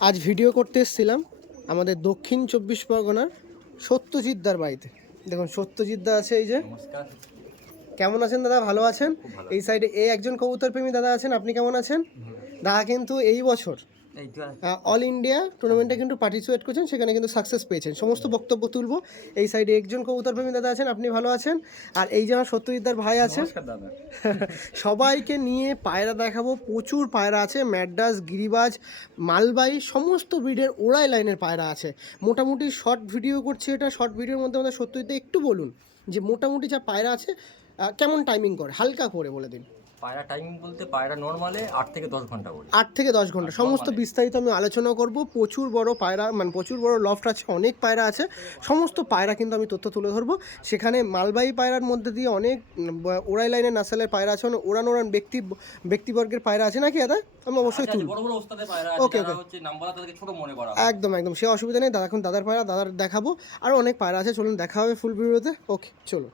আজ ভিডিও করতে এসেছিলাম আমাদের দক্ষিণ চব্বিশ পরগনার সত্যজিৎদার বাড়িতে। দেখুন সত্যজিৎদা আছে এই যে। নমস্কার। কেমন আছেন দাদা? ভালো আছেন? খুব ভালো এই সাইডে একজন কবুতর প্রেমী দাদা আছেন। আপনি কেমন আছেন দাদা? কিন্তু এই বছর এই তো অল ইন্ডিয়া টুর্নামেন্টে কিন্তু পার্টিসিপেট করছেন, সেখানে কিন্তু সাকসেস পেয়েছেন। সমস্ত বক্তব্য তুলবো। এই সাইডে একজন কবুতর প্রেমী দাদা আছেন, আপনি ভালো আছেন? আর এই যে আমার সত্যজিৎদার ভাই আছে। নমস্কার দাদা। সবাইকে নিয়ে পায়রা দেখাবো। প্রচুর পায়রা আছে, ম্যাড্রাস, গিরিবাজ, মালবাই, সমস্ত ব্রিডের ওড়াই লাইনের পায়রা আছে। মোটামুটি শর্ট ভিডিও করছি, এটা শর্ট ভিডিওর মধ্যে আমাদের সত্যজিৎদা একটু বলুন যে মোটামুটি যা পায়রা আছে কেমন টাইমিং করে, হালকা করে বলে দিন। পায়রা টাইমিং বলতে পায়রা নর্মালে 8 থেকে 10 ঘন্টা করে। 8 থেকে 10 ঘন্টা সমস্ত বিস্তারিত আমি আলোচনা করব। প্রচুর বড় পায়রা, মানে প্রচুর বড় লফট আছে, অনেক পায়রা আছে। সমস্ত পায়রা কিন্তু আমি তথ্য তুলে ধরবো। সেখানে মালবাহী পায়রার মধ্যে দিয়ে অনেক ওড়াই লাইনের নাসালের পায়রা আছে, ওড়ান ওড়ান ব্যক্তিবর্গের পায়রা আছে নাকি দাদা? আমি অবশ্যই তুলব। বড় বড় ওস্তাদের পায়রা ওকে যারা ওকে, হচ্ছে নাম্বার তাদেরকে ছোট মনে করা হয়। একদম একদম, সে অসুবিধা নেই দাদা। এখন দাদার পায়রা দাদার দেখাবো, আরও অনেক পায়রা আছে। চলুন দেখা হবে ফুল ভিডিওতে। ওকে চলুন।